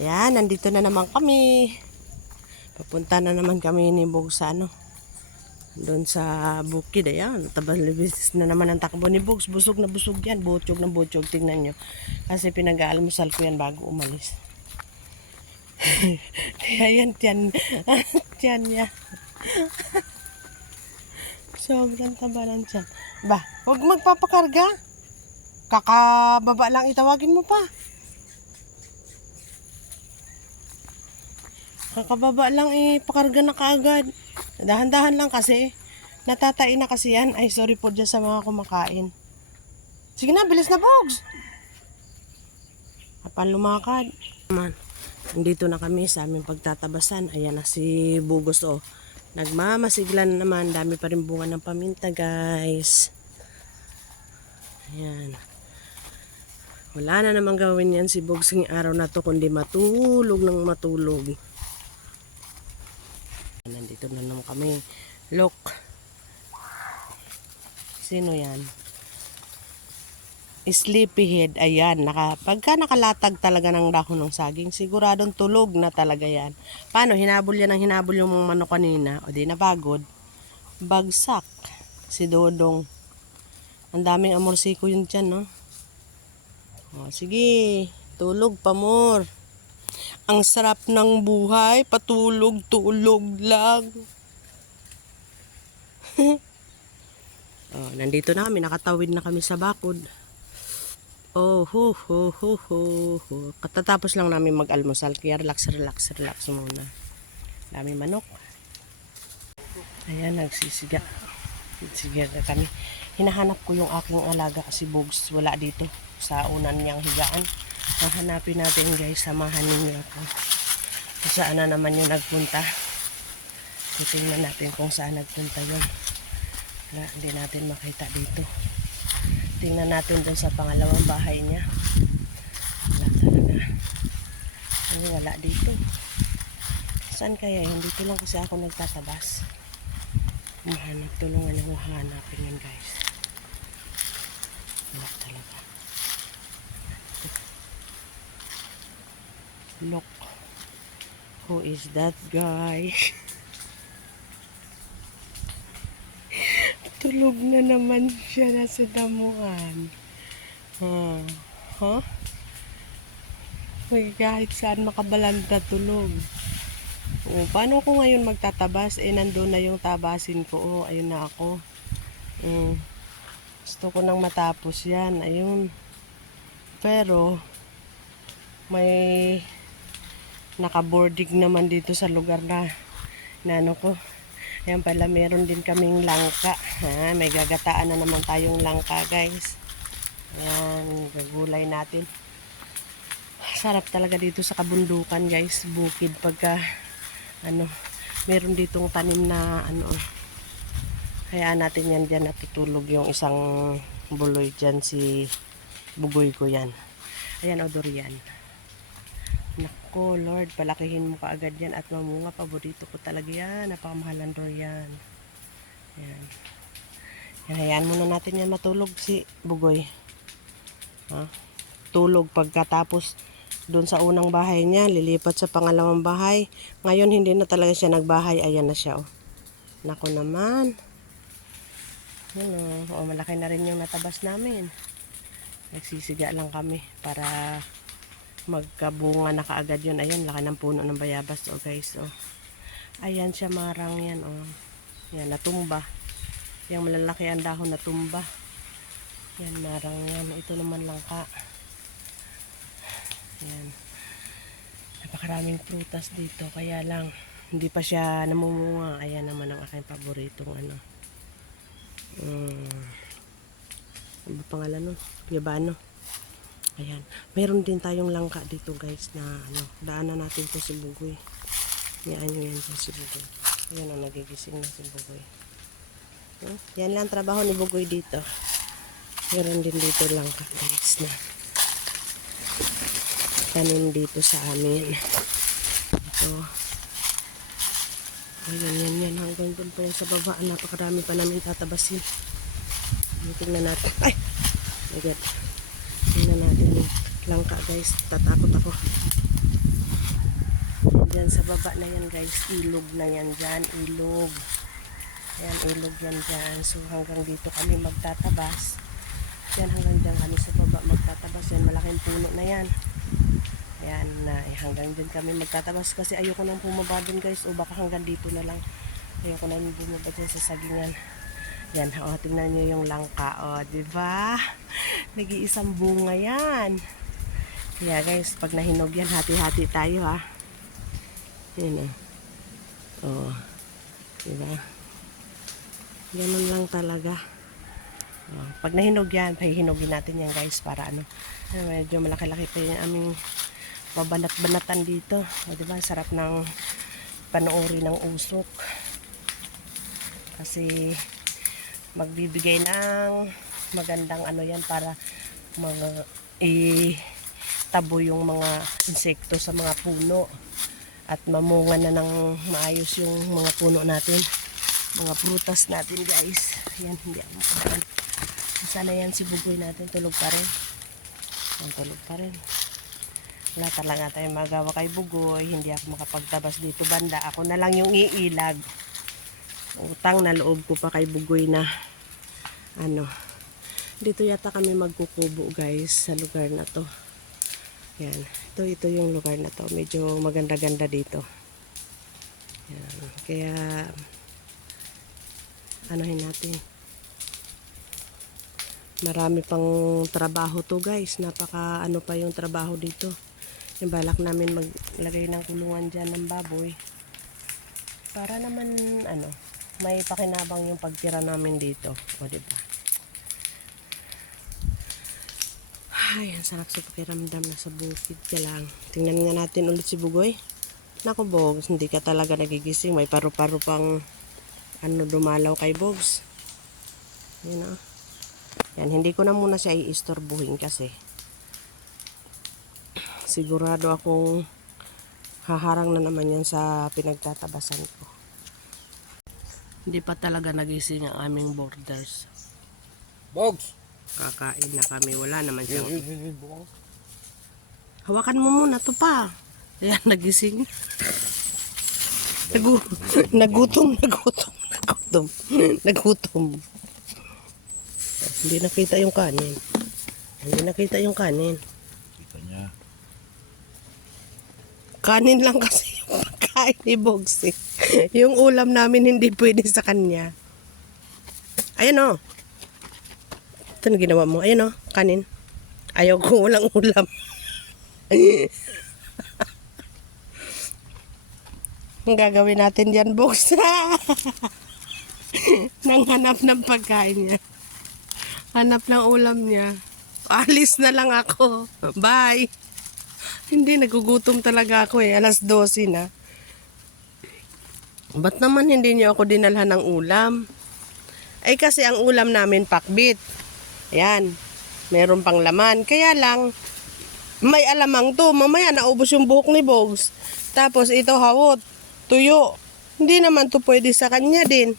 Yan, nandito na naman kami. Papunta na naman kami ni Bog sa doon sa bukid. Ayan, tabalibis na naman ang takbo ni Bogs. Busog na busog yan. Butsyog na butsyog. Tingnan nyo. Kasi pinag-aalmusal ko yan bago umalis. Kaya yan, tiyan niya. Sobrang taba lang tiyan. Ba, huwag magpapakarga. Kakababa lang, itawagin mo pa. Kakababa lang, pakarga na kaagad. Dahan-dahan lang kasi. Natatain na kasi yan. Ay, sorry po dyan sa mga kumakain. Sige na, bilis na, Bogs. Kapan lumakad. Nandito na kami sa aming pagtatabasan. Ayan na si Bugos, oh. Nagmamasiglan naman. Dami pa rin bunga ng paminta, guys. Ayan. Wala na namang gawin yan si Bogs ng araw na to kundi matulog ng matulog. Nandito na naman kami. Look. Sino yan? Sleepyhead. Ayan. Pagka nakalatag talaga ng dahon ng saging, siguradong tulog na talaga yan. Paano? Hinabol yan ng hinabol yung mga manok kanina. O di napagod. Bagsak. Si Dodong. Ang daming amorsiko yun dyan, no? O, sige. Tulog pa more. Ang sarap ng buhay. Patulog-tulog lang. Oh, nandito na kami, nakatawid na kami sa bakod. Oh, ho, ho, ho, ho, ho. Katatapos lang namin mag-almusal, kaya relax muna. Dami manok. Ayan, nagsisiga. Sige na kami. Hinahanap ko yung aking alaga kasi Bogs wala dito sa unan niyang higaan. Hahanapin natin, guys, samahan ninyo ako. Saan na naman yung nagpunta. Titingnan natin kung saan nagpunta yun. Hindi natin makita dito. Tingnan natin dun sa pangalawang bahay niya. Wala talaga. Ay, wala dito. Saan kaya? Dito lang kasi ako nagtatabas. Mahanap. Tulungan niyo hanapin yun, guys. Wala talaga. Look. Who is that guy? Tulog na naman siya, nasa damuhan. Huh? Kahit saan makabalanta tulog. O, paano ko ngayon magtatabas? Nandun na yung tabasin ko. Oh, ayun na ako. Gusto ko nang matapos yan. Ayun. Pero, may nakaboarding naman dito sa lugar na ano ko. Ayan pala, meron din kaming langka. May gagataan na naman tayong langka, guys. Ayan, gagulay natin. Sarap talaga dito sa kabundukan, guys. Bukid pagka, meron ditong tanim na, hayaan natin yan dyan natutulog yung isang buloy dyan, si bugoy ko yan. Ayan, o durian. Nako, Lord, palakihin mo kaagad yan at mamunga. Paborito ko talaga yan. Napakamahalan durian. Ayan. Hayaan muna natin yan matulog si bugoy. Tulog pagkatapos doon sa unang bahay niya, lilipat sa pangalawang bahay. Ngayon hindi na talaga siya nagbahay. Ayan na siya, oh. Nako naman. Malaki na rin yung natabas namin. Nagsisiga lang kami para magkabunga na kaagad yun. Ayan, laki ng puno ng bayabas, oh, guys, oh. Ayan siya, marang yan, oh. Yan, natumba. Yung malalaki ang dahon natumba. Yan, marang yan. Ito naman langka. Yan. Napakaraming prutas dito. Kaya lang, hindi pa siya namumunga. Ayan naman ang aking paboritong ano pangalan nun? Yabano. Ayan. Meron din tayong langka dito, guys, na daanan natin to si bugoy. Yan yun to si bugoy. Ayan ang nagigising na si bugoy. Yan lang trabaho ni bugoy dito. Meron din dito langka, guys, na tanim dito sa amin. Ito. Ayan, yan. Hanggang doon pa yan sa baba. Napakarami pa namin tatabasin. Tingnan natin. Ay! My God. Tingnan natin yung langka, guys. Tatakot ako. dyan sa baba na yan guys, ilog na yan dyan, ilog. Ayan, ilog yan dyan. So hanggang dito kami magtatabas. Yan, hanggang dyan kami sa baba magtatabas. Yan, malaking puno na yan. Ayan, hanggang dyan kami magtatabas kasi ayoko nang bumaba dun guys. O baka hanggang dito na lang. Ayoko nang bumaba dyan sa sagingan. Yan, tingnan nyo yung langka. Diba? Nag-iisang bunga yan. Kaya guys, pag nahinog yan, hati-hati tayo ha. Yan diba? Ganun lang talaga. Pag nahinog yan, pahihinogin natin yan guys para medyo malaki-laki pa yung aming babanat-banatan dito. Diba? Sarap ng panoorin ng usok. Kasi magbibigay ng magandang yan para tabo yung mga insekto sa mga puno at mamunga na ng maayos yung mga puno natin, mga prutas natin guys. Yan, hindi ako makakan. Sana yan si Bugoy natin tulog pa rin. Tulog pa rin. Wala talaga tayong magawa kay Bugoy. Hindi ako makapagtabas dito banda. Ako na lang yung iilag. Utang na loob ko pa kay Bugoy na dito yata kami magkukubo guys sa lugar na to. Yan, ito yung lugar na to, medyo maganda-ganda dito. Yan, kaya natin, marami pang trabaho to guys, napaka pa yung trabaho dito. Yung balak namin maglagay ng kulungan dyan ng baboy para naman may pakinabang yung pagtira namin dito. O diba? Ay, ang sarap sa pakiramdam na sa bukid ka lang. Tingnan nga natin ulit si Bugoy. Naku Bogs, hindi ka talaga nagigising. May paru-paro pang dumalaw kay Bogs. Yan Yan, hindi ko na muna siya iistorbuhin kasi sigurado akong haharang na naman yan sa pinagtatabasan ko. Hindi pa talaga nagising ang aming borders. Bogs! Kakain na kami, wala naman siyang hawakan mo muna to pa. Ayan, nagising. Nagutom. Hindi nakita yung kanin. Kita niya. Kanin lang kasi yung pagkain ni Bogs eh. Yung ulam namin hindi pwede sa kanya. Ayan ito na ginawa mo. Ayan kanin. Ayaw ko walang ulam. Ang gagawin natin dyan, Bogs. Nang hanap ng pagkain niya. Hanap ng ulam niya. Alis na lang ako. Bye. Hindi, nagugutom talaga ako eh. Alas 12 na. Ba't naman hindi niyo ako dinalhan ng ulam? Ay kasi ang ulam namin pakbit. Ayan, meron pang laman. Kaya lang, may alamang to. Mamaya naubos yung buhok ni Bogs. Tapos ito hawot, tuyo. Hindi naman to pwede sa kanya din.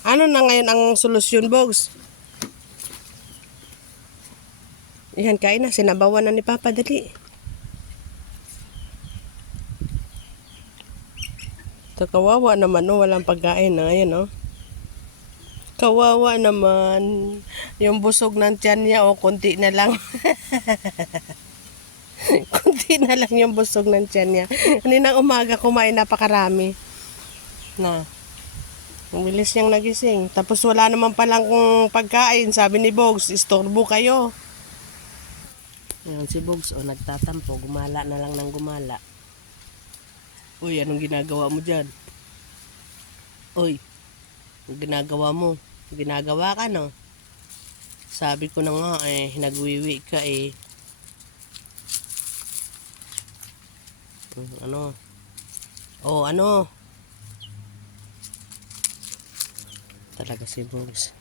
Ano na ngayon ang solusyon, Bogs? Yan, kain na. Sinabawan na ni Papa. Dali. Ito, kawawa naman. Walang pagkain na. Ayan, Kawawa naman. Yung busog ng tiyan niya, konti na lang. Konti na lang yung busog ng tiyan niya. Kaninang umaga kumain napakarami. Ang bilis niyang nagising. Tapos wala naman palang pagkain. Sabi ni Bogs, istorbo kayo. Ayan si Bogs, nagtatampo. Gumala na lang ng gumala. Uy, anong ginagawa mo dyan? Uy, anong ginagawa mo? Ginagawa ka, no? Sabi ko na nga, nagwiwi ka, Ano? Talaga si Bogs.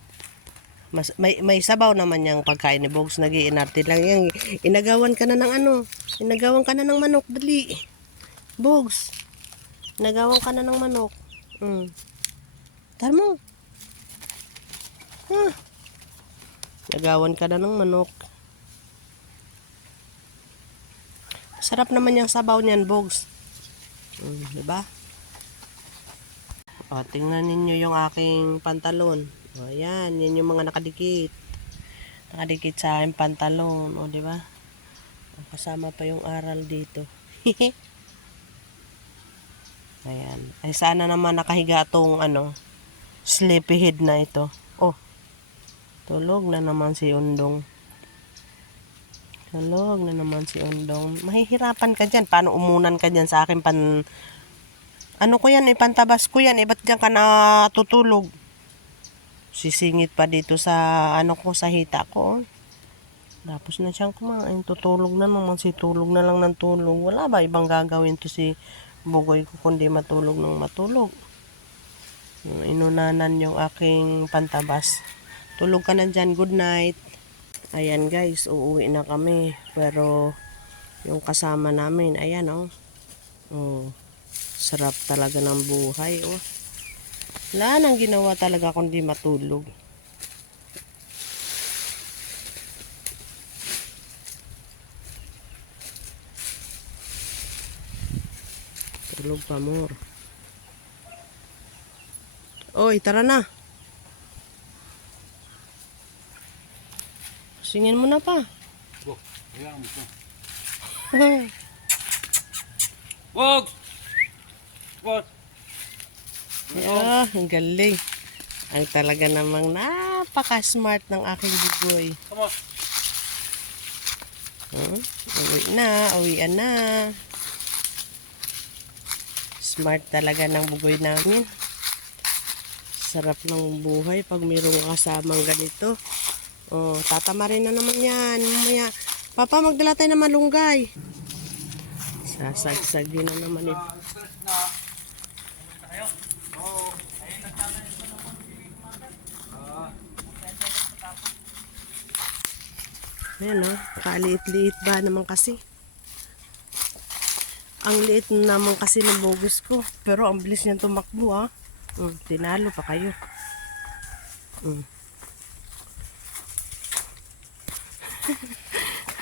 May sabaw naman yung pagkain ni Bogs. Nag-iinarte lang yan. Inagawan ka na ng Inagawan ka na ng manok. Dali. Bogs. Inagawan ka na ng manok. Tar mo. Nagawan ka na ng manok. Sarap naman yung sabaw niyan, Bogs. Diba? O, tingnan ninyo yung aking pantalon. O, yan. Yan yung mga nakadikit. Nakadikit sa aking pantalon. O, diba? O, kasama pa yung aral dito. Ayan. Ay, sana naman nakahiga tong sleepyhead na ito. Oh, tulog na naman si Undong. Tulog na naman si Undong. Mahihirapan ka dyan. Paano umunan ka dyan sa akin Ano ko yan, pantabas ko yan. Ba't dyan ka natutulog? Sisingit pa dito sa, sa hita ko. Tapos na siyang kumain. Tutulog na naman si tulog na lang ng tulog. Wala ba ibang gagawin to si bugoy ko kundi matulog ng matulog? Inunanan yung aking pantabas. Tulog ka na dyan. Good night. Ayan guys, uuwi na kami. Pero yung kasama namin, ayan oh. Oh. Sarap talaga ng buhay, oh. Wala nang ginawa talaga kundi matulog. Tulog pa more. Oy, tara na. Singin mo na pa. Ayan mo to. Bogs! What? Ang galing. Ang talaga namang napaka-smart ng aking bugoy. Come on. Uwian na. Smart talaga ng bugoy namin. Sarap ng buhay pag mayroong kasamang ganito. Oh, tatamarin na naman yan. Mamaya, Papa, magdala tayo ng malunggay. Sasagsagin na naman ito. Ayan o, kaliit-liit ba naman kasi. Ang liit naman kasi ng bogus ko. Pero ang bilis niyan tumakbo ah. Tinalo pa kayo.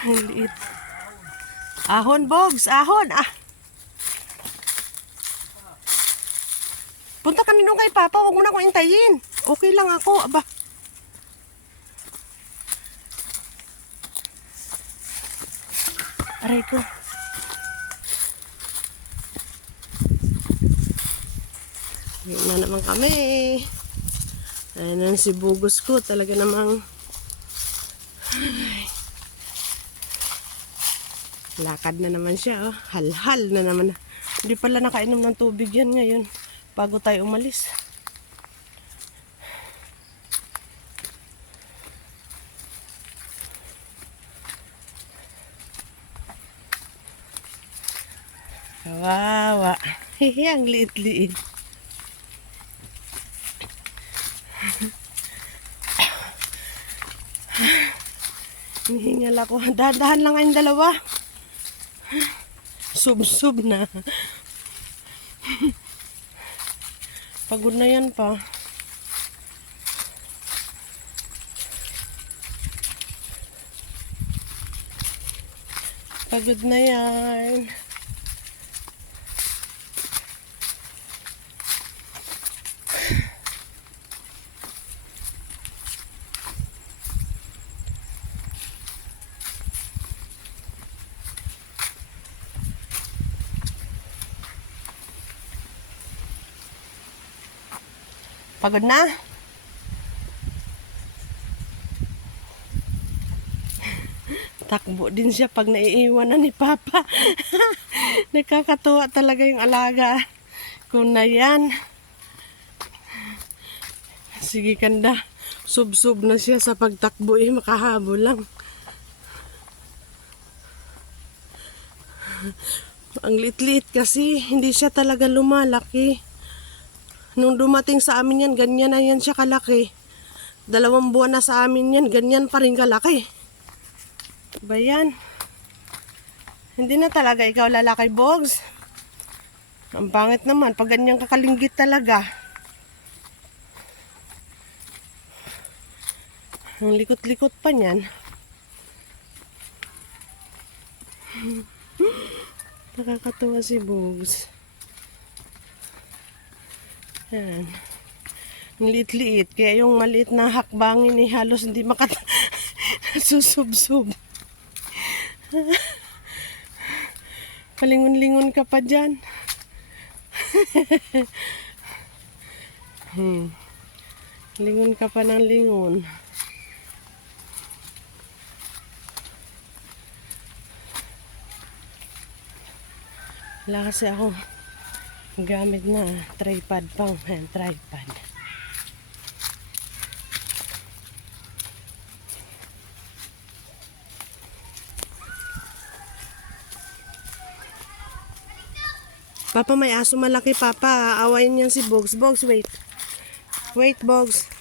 Ang liit. Ahon, Bogs! Ahon! Ah! Punta ka na nung kay Papa. Huwag mo na akong intayin. Okay lang ako. Aba. Aray ko. Yun na naman kami. Ayan na si Bugos ko. Talaga namang lakad na naman siya. Oh. Hal-hal na naman. Hindi pala nakainom ng tubig yan ngayon. Bago tayo umalis. Kawawa. Hehe, ang liit-liit. Hinihingal ako. Dahan-dahan lang kayong dalawa. Sub-sub na. Pagod na yan pa. Pagod na yan. Pagod na? Takbo din siya pag naiiwanan ni Papa. Nakakatuwa talaga yung alaga ko na yan. Sige kanda, sub-sub na siya sa pagtakbo makahabol lang. Ang lit-lit kasi, hindi siya talaga lumalaki. Nung dumating sa amin yan, ganyan na yan siya kalaki. 2 buwan na sa amin yan, ganyan pa rin kalaki. Ba yan? Hindi na talaga ikaw lalaki, Bogs. Ang pangit naman, pag ganyan kakalinggit talaga. Ang likot-likot pa niyan. Nakakatuwa si Bogs. Yan. Ang liit-liit. Kaya yung maliit na hakbangin eh, halos hindi susubsob. Palingon-lingon ka pa dyan. Lingon ka pa ng lingon. Wala kasi ako gamit na tripod pang. Ayan, tripod. Papa, may aso malaki, Papa. Aawayin niyan si Bogs. Bogs, wait. Wait, Bogs.